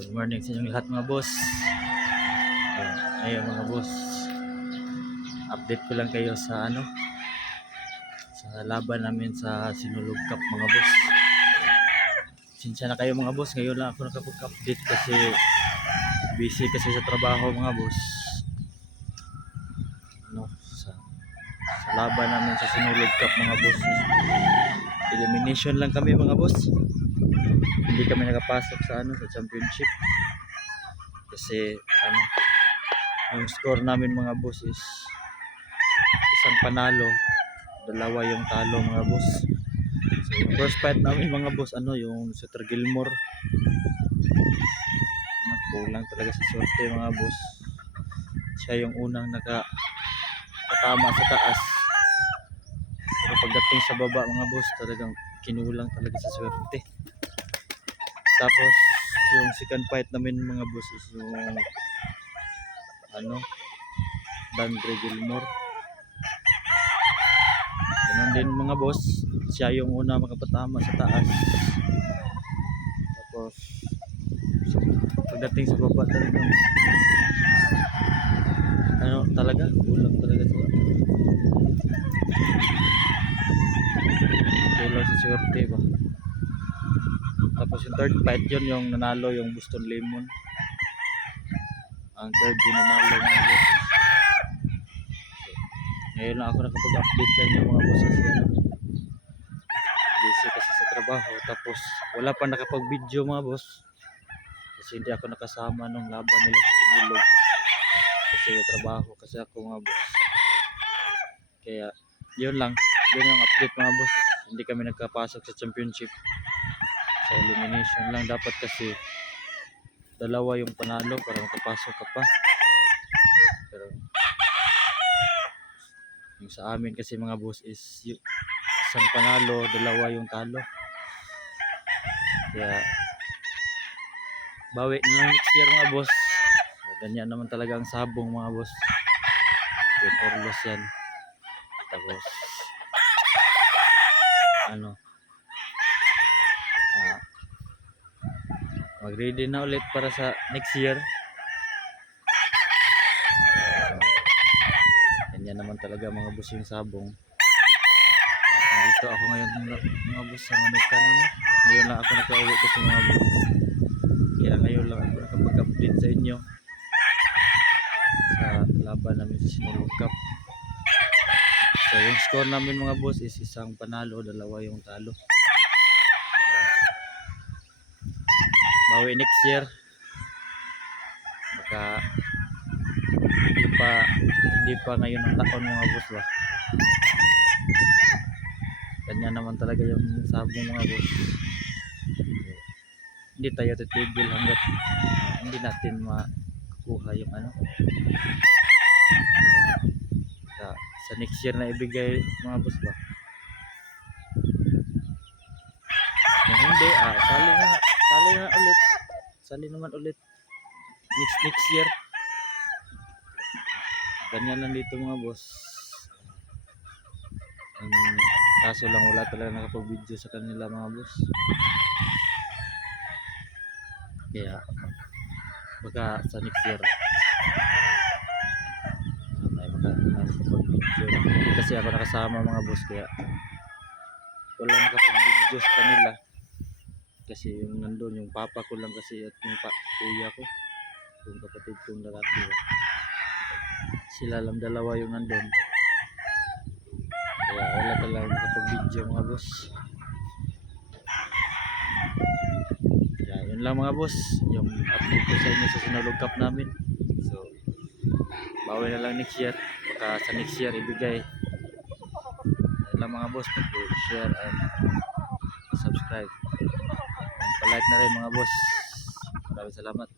Good morning sa inyong lahat mga boss. Ayun mga boss, update ko lang kayo sa sa laban namin sa Sinulog Cup mga boss. Sinsya na kayo mga boss, ngayon lang ako nakapag-update kasi busy kasi sa trabaho mga boss. Sa laban namin sa Sinulog Cup mga boss, elimination lang kami mga boss. Hindi kami nakapasok sa sa championship kasi yung score namin mga boss is isang panalo, dalawa yung talo mga boss. So yung first fight namin mga boss yung Sutter Gilmore, kulang talaga sa swerte mga boss. Siya yung unang nakatama sa taas, pero pagdating sa baba mga boss talagang kinulang talaga sa swerte. Tapos yung second fight namin mga boss is yung Dandre Gilmore. Ganun din mga boss, siya yung una makapatama sa taas. Tapos pagdating sa baba talagang talaga kulang talaga sa swerte ba. Tapos yung third fight yung nanalo yung Boston Lemon. Ang third yung nanalo mga boss. Ngayon lang ako nakapag-update sa inyo mga boss kasi busy kasi sa trabaho. Tapos wala pa nakapag-video mga boss kasi hindi ako nakasama nung laban nila sa Sinulog kasi trabaho kasi ako mga boss. Kaya yun lang, yun yung update mga boss. Hindi kami nagkapasok sa championship, sa elimination lang dapat kasi dalawa yung panalo para makapasok ka pa. Pero yung sa amin kasi mga boss is isang panalo, dalawa yung talo. Kaya bawi na lang next year mga boss. Ganyan naman talaga ang sabong mga boss, win or loss yan. Tapos mag-ready na ulit para sa next year. Ganyan naman talaga mga boss yung sabong. Nandito ako ngayon mga boss sa Manuka namin. Ngayon lang ako nakauwi kasi mga boss. Kaya ngayon lang ako nakapag-update sa inyo sa laban namin sa Sinulog Cup. So yung score namin mga boss is isang panalo, dalawa yung talo. Bawi next year. Baka hindi pa ngayon ang taon mga boss ba. Ganyan naman talaga yung sabong mga boss. Hindi tayo titigil hanggat hindi natin makuha yung sa next year na ibigay mga boss ba. Kung hindi sali naman ulit next year. Ganyan lang dito mga boss. Kaso lang wala talaga nakapag-video sa kanila mga boss. Kaya baka sa next year may makapag-video. Hindi kasi ako nakasama mga boss, kaya wala nakapag-video sa kanila. Kasi yung nandun, yung papa ko lang kasi at yung kuya ko, yung kapatid kong lalaki. Sila lang dalawa yung nandun. Kaya wala talaga nakapag-video mga boss. Kaya yun lang mga boss, yung update ko sa inyo sa Sinulog Cup namin. So bawi na lang next year, baka sa next year ibigay. Yun lang mga boss, share and subscribe and palike na rin mga boss. Maraming salamat.